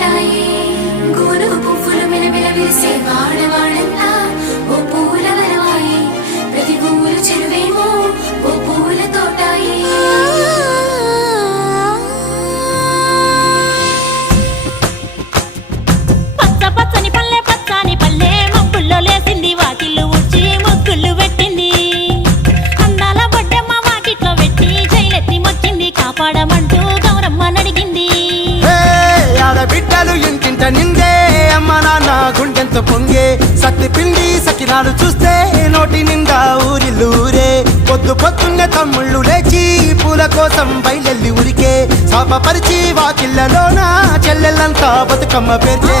తోటాయి గోను పువ్వులు మిలమిల విరిసే వాడవాడంతా ఓ పూల వరవాయి ప్రతి పువ్వులు చెరువేమో ఓ పూల తోటాయి పచ్చ పచ్చని పల్లె పచ్చని పల్లె మబ్బుల్లో లేసింది వాకిళ్ళు ఊడ్చి ముగ్గులు పెట్టింది అందాల బొడ్డమ్మ వాకిట్లో పెట్టి జైలెత్తి మొక్కింది కాపాడమంటూ గౌరమ్మ నడిగింది ఆడబిడ్డలు ఇంటింట నిందే అమ్మ నాన్న గుండెంతో పొంగే సత్తి పిండి సకినాలు చూస్తే నోటి నిండా ఊరిల్లూరే పొద్దు పొద్దున్నే తమ్ముళ్ళు లేచి పూల కోసం బయలెల్లి ఉరికే శాపపరిచి వాకిళ్ళలోన చెల్లెళ్ళంతా బతుకమ్మ పేర్చే